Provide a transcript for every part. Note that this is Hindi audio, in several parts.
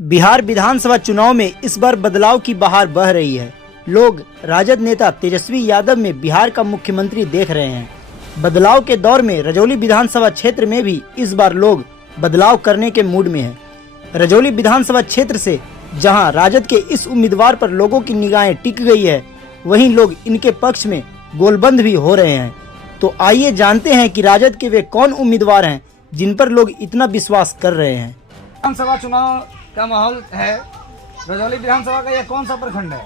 बिहार विधानसभा चुनाव में इस बार बदलाव की बहार बह रही है। लोग राजद नेता तेजस्वी यादव में बिहार का मुख्यमंत्री देख रहे हैं। बदलाव के दौर में रजौली विधानसभा क्षेत्र में भी इस बार लोग बदलाव करने के मूड में हैं। रजौली विधानसभा क्षेत्र से जहां राजद के इस उम्मीदवार पर लोगों की निगाहें टिक गई है, वहीं लोग इनके पक्ष में गोलबंद भी हो रहे हैं। तो आइए जानते हैं कि राजद के वे कौन उम्मीदवार हैं जिन पर लोग इतना विश्वास कर रहे हैं। विधानसभा चुनाव का माहौल है। रजौली विधानसभा का यह कौन सा प्रखंड है?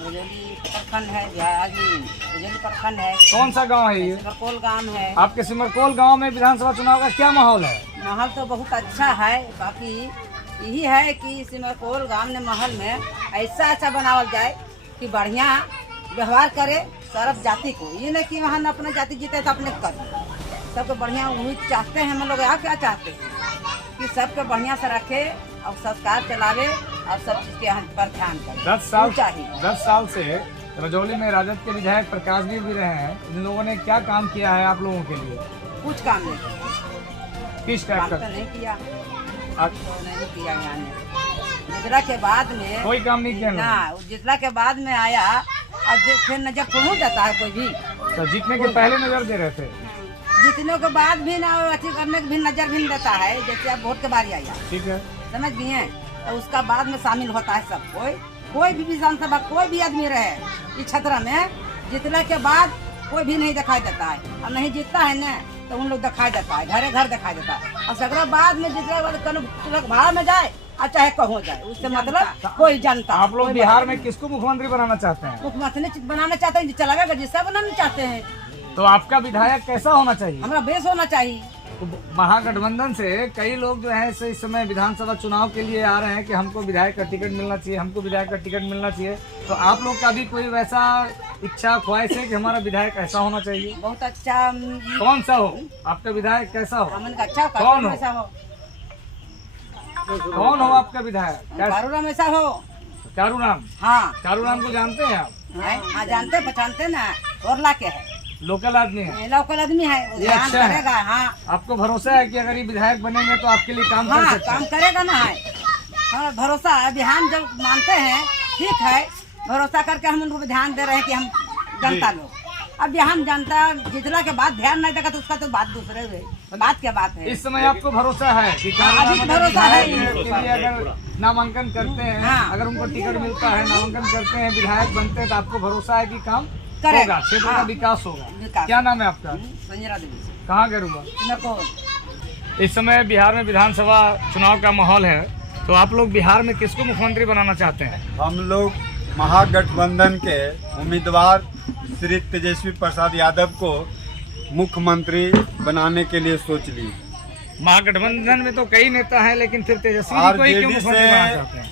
रजौली प्रखंड है, रजौली प्रखंड है। कौन सा गांव है ये? सिमरकोल गांव है। आपके सिमरकोल गांव में विधानसभा चुनाव का क्या माहौल है? माहौल तो बहुत अच्छा है। बाकी यही है कि सिमरकोल गांव ने माहौल में ऐसा बनावल जाए कि बढ़िया व्यवहार करे सर्व जाति को। ये नहीं कि वहाँ अपना जाति जीते तो अपने कर, सबको बढ़िया उम्मीद चाहते हैं। हम लोग यहाँ क्या चाहते हैं कि सबके बढ़िया से रखे और संस्कार चलावे और सब चीज के पर ध्यान करे। 10 साल से रजौली में राजद के विधायक प्रकाश भी रहे हैं। इन लोगों ने क्या काम किया है आप लोगों के लिए? कुछ काम नहीं किया। किस टाइप का? नहीं किया, नहीं किया। यहाँ जितला के बाद में कोई काम नहीं किया ना। जितला के बाद में आया और फिर नजर थोड़ा जाता है कोई भी। तो जीतने के पहले नजर दे रहे थे? जीतने के बाद भी ना अथी करने के भी नजर भी देता है। जैसे अब वोट के बारी आया, ठीक है, समझ गए, तो उसका बाद में शामिल होता है सब कोई भी विधानसभा कोई भी आदमी रहे इस क्षेत्र में, जीतने के बाद कोई भी नहीं दिखाई देता है। और नहीं जीतता है ना तो उन लोग दिखाई देता है, घरे घर दिखाई देता है। और सगरा बाद में जितने भाड़ा में जाए और चाहे कहो जाए, उससे मतलब कोई जनता। आप लोग बिहार में किसको मुख्यमंत्री बनाना चाहते हैं? मुख्यमंत्री बनाना चाहते हैं, चलावेगा जिससे बनाना चाहते हैं। तो आपका विधायक कैसा होना चाहिए? हमारा बेस होना चाहिए। तो महागठबंधन से कई लोग जो है इस समय विधानसभा चुनाव के लिए आ रहे हैं कि हमको विधायक का टिकट मिलना चाहिए, हमको विधायक का टिकट मिलना चाहिए। तो आप लोग का भी कोई वैसा इच्छा ख्वाहिश है कि हमारा विधायक ऐसा होना चाहिए? बहुत अच्छा। कौन सा हो आपका विधायक? कैसा हो? अच्छा कौन हो? ऐसा हो। कौन हो आपका विधायक? कारूराम ऐसा हो। कारूराम? हाँ, कारूराम को जानते हैं आप? हाँ जानते पहचानते ना। ओरला के है, लोकल आदमी है, लोकल आदमी है। ये अच्छा है। हाँ, आपको भरोसा है कि अगर ये विधायक बनेंगे तो आपके लिए काम कर सकते हैं? काम करेगा ना है। हाँ, भरोसा है। बिहान जब मानते हैं ठीक है, भरोसा करके हम उनको ध्यान दे रहे हैं कि हम जनता लोग। अब बिहान जनता जितने के बाद ध्यान नहीं देगा तो उसका तो बात दूसरे हुए, बात क्या बात है। इस समय आपको भरोसा है कि भरोसा है के लिए अगर नामांकन करते हैं, अगर उनको टिकट मिलता है, नामांकन करते हैं, विधायक बनते हैं, तो आपको भरोसा है कि काम होगा, क्षेत्र का विकास होगा। क्या नाम है आपका? संजरा देवी। कहाँ घर हुआ? इस समय बिहार में विधानसभा चुनाव का माहौल है, तो आप लोग बिहार में किसको मुख्यमंत्री बनाना चाहते हैं? हम लोग महागठबंधन के उम्मीदवार श्री तेजस्वी प्रसाद यादव को मुख्यमंत्री बनाने के लिए सोच ली। महागठबंधन में तो कई नेता हैं, लेकिन फिर तेजस्वी जी को ही क्यों मुख्यमंत्री बनाना चाहते हैं?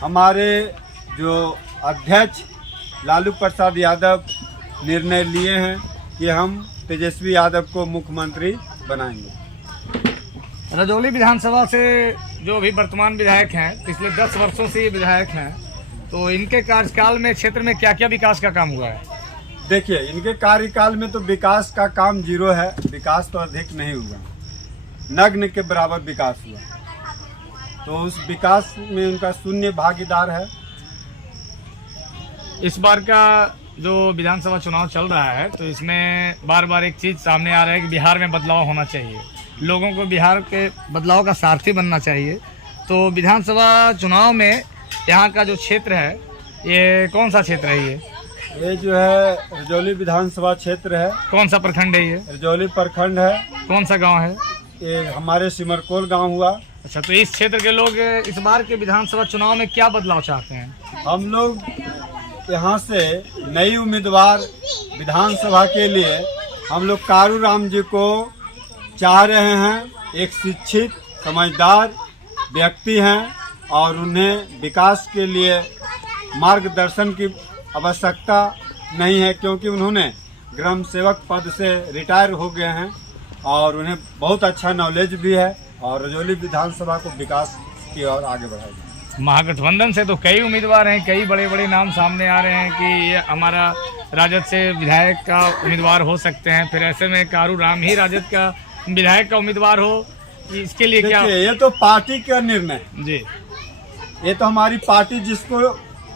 हमारे जो अध्यक्ष लालू प्रसाद यादव निर्णय लिए हैं कि हम तेजस्वी यादव को मुख्यमंत्री बनाएंगे। रजौली विधानसभा से जो अभी वर्तमान विधायक हैं, पिछले 10 वर्षों से ये विधायक हैं, तो इनके कार्यकाल में क्षेत्र में क्या क्या विकास का काम हुआ है? देखिए, इनके कार्यकाल में तो विकास का काम जीरो है। विकास तो अधिक नहीं हुआ, नग्न के बराबर विकास हुआ। तो उस विकास में उनका शून्य भागीदार है। इस बार का जो विधानसभा चुनाव चल रहा है, तो इसमें बार बार एक चीज़ सामने आ रहा है कि बिहार में बदलाव होना चाहिए, लोगों को बिहार के बदलाव का सारथी बनना चाहिए। तो विधानसभा चुनाव में यहाँ का जो क्षेत्र है, ये कौन सा क्षेत्र है? ये जो है रजौली विधानसभा क्षेत्र है। कौन सा प्रखंड है ये? रजौली प्रखंड है। कौन सा गांव है? ये हमारे सिमरकोल गांव हुआ। अच्छा, तो इस क्षेत्र के लोग इस बार के विधानसभा चुनाव में क्या बदलाव चाहते हैं? हम लोग यहाँ से नई उम्मीदवार विधानसभा के लिए हम लोग कारूराम जी को चाह रहे हैं। एक शिक्षित समझदार व्यक्ति हैं और उन्हें विकास के लिए मार्गदर्शन की आवश्यकता नहीं है, क्योंकि उन्होंने ग्राम सेवक पद से रिटायर हो गए हैं और उन्हें बहुत अच्छा नॉलेज भी है और रजौली विधानसभा को विकास की ओर आगे बढ़ाएगा। महागठबंधन से तो कई उम्मीदवार हैं, कई बड़े बड़े नाम सामने आ रहे हैं कि ये हमारा राजद से विधायक का उम्मीदवार हो सकते हैं। फिर ऐसे में कारूराम ही राजद का विधायक का उम्मीदवार हो इसके लिए क्या? देखिए, ये तो पार्टी का निर्णय, जी, ये तो हमारी पार्टी जिसको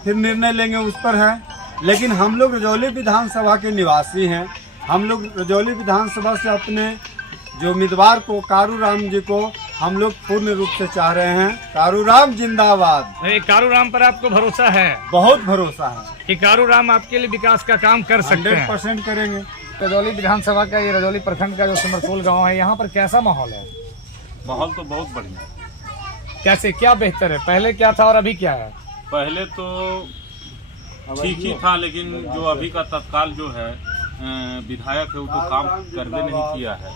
फिर निर्णय लेंगे उस पर है। लेकिन हम लोग रजौली विधानसभा के निवासी हैं। हम लोग रजौली विधानसभा से अपने जो उम्मीदवार को कारू राम जी को हम लोग पूर्ण रूप से चाह रहे हैं। कारू राम जिंदाबाद। कारू राम पर आपको भरोसा है? बहुत भरोसा है कि कारू राम आपके लिए विकास का काम कर सकते हैं? 100% करेंगे। रजौली विधानसभा का, ये रजौली प्रखंड का जो सिमरकोल गांव है, यहाँ पर कैसा माहौल है? माहौल तो बहुत बढ़िया है। कैसे, क्या बेहतर है? पहले क्या था और अभी क्या है? पहले तो ठीक ही था, लेकिन जो अभी का तत्काल जो है विधायक है वो तो काम करने नहीं किया है।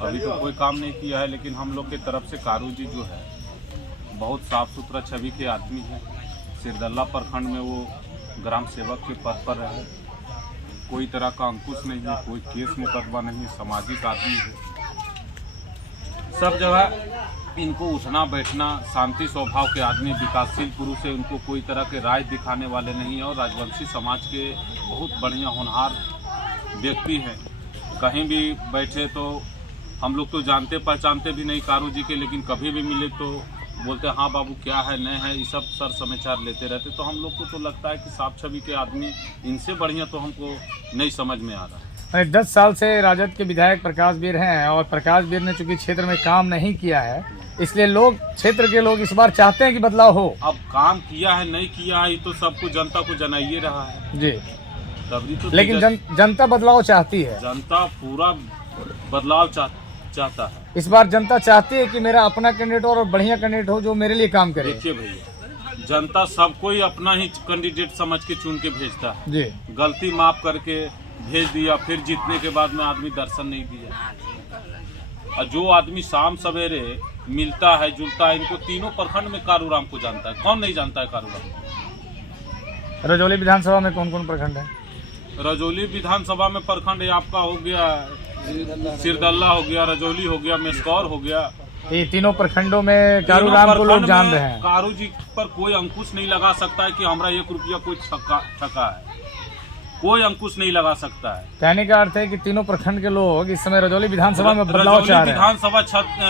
अभी तो कोई काम नहीं किया है। लेकिन हम लोग के तरफ से कारू जी जो है बहुत साफ सुथरा छवि के आदमी है। सिरदल्ला प्रखंड में वो ग्राम सेवक के पद पर रहे। कोई तरह का अंकुश नहीं है, कोई केस मुकदमा नहीं है, सामाजिक आदमी है। सब जगह इनको उठना बैठना, शांति स्वभाव के आदमी, विकासशील पुरुष है। उनको कोई तरह के राय दिखाने वाले नहीं है और राजवंशी समाज के बहुत बढ़िया होनहार व्यक्ति हैं। कहीं भी बैठे तो हम लोग तो जानते पहचानते भी नहीं कारू जी के, लेकिन कभी भी मिले तो बोलते हाँ बाबू क्या है नहीं है, ये सब सर समाचार लेते रहते। तो हम लोग को तो लगता है कि साफ छवि के आदमी, इनसे बढ़िया तो हमको नहीं समझ में आ रहा है। 10 साल से राजद के विधायक प्रकाश वीर हैं और प्रकाश वीर ने चूंकि क्षेत्र में काम नहीं किया है, इसलिए लोग, क्षेत्र के लोग इस बार चाहते हैं कि बदलाव हो। अब काम किया है नहीं किया है ये तो सबको जनता को जनाइए रहा है जी, तभी तो। लेकिन जनता बदलाव चाहती है। जनता पूरा बदलाव चाहता है। इस बार जनता चाहती है कि मेरा अपना कैंडिडेट और बढ़िया कैंडिडेट हो जो मेरे लिए काम करे। देखिए भैया, जनता सबको ही अपना ही कैंडिडेट समझ के चुन के भेजता है जी। गलती माफ करके भेज दिया, फिर जीतने के बाद में आदमी दर्शन नहीं दिया। और जो आदमी शाम सवेरे मिलता है जुलता है, इनको तीनों प्रखंड में कारू राम को जानता है। कौन नहीं जानता है कारू राम? रजौली विधानसभा में कौन कौन प्रखंड है? रजौली विधानसभा में प्रखंड है आपका हो गया सिरदल्ला, हो गया रजौली, हो गया मेस्कौर, हो गया। ये तीनों प्रखंडों में कारू राम को लोग जान रहे हैं। कारू जी पर कोई अंकुश नहीं लगा सकता है कि हमारा 1 रुपया कोई ठका है। कोई अंकुश नहीं लगा सकता है। कहने का अर्थ है कि तीनों प्रखंड के लोग इस समय रजौली विधानसभा में बदलाव चाह रहे हैं। विधानसभा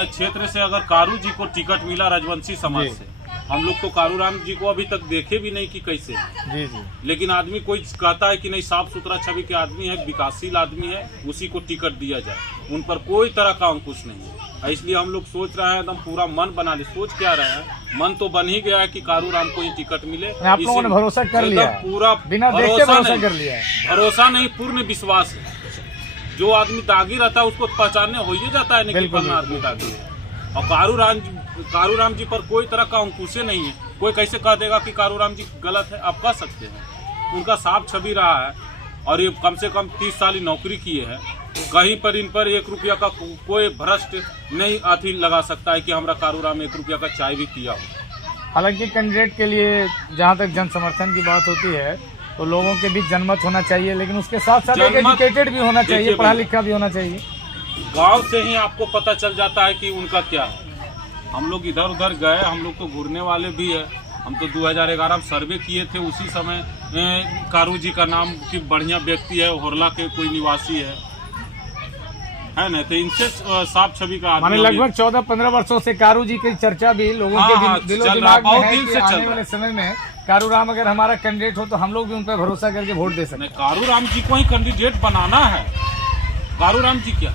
क्षेत्र से अगर कारू जी को टिकट मिला राजवंशी समाज से, हम लोग तो कारू राम जी को अभी तक देखे भी नहीं कि कैसे। जी जी। लेकिन आदमी कोई कहता है कि नहीं साफ सुथरा छवि के आदमी है, विकासशील आदमी है, उसी को टिकट दिया जाए। उन पर कोई तरह का अंकुश नहीं है। इसलिए हम लोग सोच रहे हैं, एकदम पूरा मन बना ले। सोच क्या रहे हैं, मन तो बन ही गया है कि कारू राम को ही टिकट मिले। आप लोगों ने भरोसा कर लिया है? पूरा बिना देखे भरोसा कर लिया है? भरोसा नहीं, पूर्ण विश्वास है। जो आदमी दागी रहता है उसको पहचानने हो ही जाता है कि फलना आदमी दागी है। और कारू राम जी पर कोई तरह का अंकुश नहीं है। कोई कैसे कह देगा कि कारू राम जी गलत है? आप कह सकते हैं। उनका साफ छवि रहा है और ये कम से कम 30 साल नौकरी किए हैं। कहीं पर इन पर 1 रुपया का कोई भ्रष्ट नहीं आथी लगा सकता है कि हमारा कारू राम 1 रुपया का चाय भी पिया हो। हालांकि कैंडिडेट के लिए जहां तक जन समर्थन की बात होती है तो लोगों के बीच जनमत होना चाहिए, लेकिन उसके साथ साथ एजुकेटेड भी होना चाहिए, पढ़ा लिखा भी होना चाहिए। गांव से ही आपको पता चल जाता है कि उनका क्या है। हम लोग इधर उधर गए, हम लोग तो घूरने वाले भी है। हम तो 2011 में सर्वे किए थे, उसी समय कारू जी का नाम की बढ़िया व्यक्ति है, होरला के कोई निवासी है ना। तो इनसे साफ छवि का माने लगभग 14-15 वर्षों से कारू जी की चर्चा भी लोगों के दिलो दिमाग में है कि आने वाले समय में कारू राम अगर हमारा कैंडिडेट हो तो हम लोग भी उन पर भरोसा करके वोट दे सकते हैं। कारू राम जी को ही कैंडिडेट बनाना है। कारू राम जी क्या,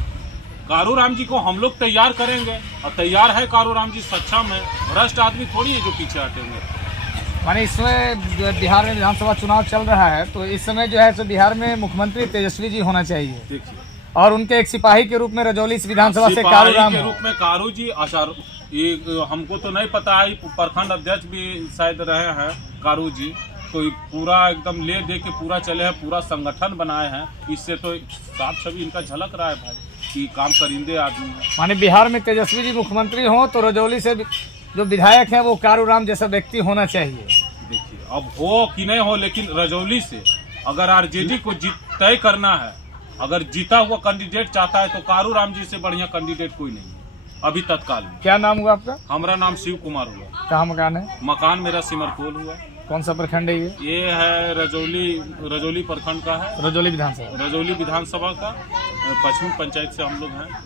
कारू राम जी को हम लोग तैयार करेंगे और तैयार है। कारू राम जी सक्षम है, भ्रष्ट आदमी थोड़ी है जो पीछे हटेंगे। माने इस समय बिहार में विधानसभा चुनाव चल रहा है तो इस समय जो है तो बिहार में मुख्यमंत्री तेजस्वी जी होना चाहिए। देखिए, और उनके एक सिपाही के रूप में रजौली विधानसभा से कारू राम के रूप में कारू जी आचार, ये हमको तो नहीं पता है। प्रखंड अध्यक्ष भी शायद रहे हैं कारू जी, तो पूरा एकदम ले दे के पूरा चले हैं, पूरा संगठन बनाए हैं। इससे तो साफ छवि इनका झलक रहा है भाई कि काम करिंदे आदमी है। माने बिहार में तेजस्वी जी मुख्यमंत्री हों तो रजौली से जो विधायक है वो कारू राम जैसा व्यक्ति होना चाहिए। देखिए, अब हो कि नहीं हो, लेकिन रजौली से अगर आरजेडी को तय करना है, अगर जीता हुआ कैंडिडेट चाहता है तो कारू राम जी से बढ़िया कैंडिडेट कोई नहीं है अभी तत्काल में। क्या नाम हुआ आपका? हमारा नाम शिव कुमार हुआ। कहाँ मकान है? मकान मेरा सिमरकोल हुआ। कौन सा प्रखंड है ये है रजौली प्रखंड का है, रजौली विधानसभा का पश्चिमी पंचायत से हम लोग हैं।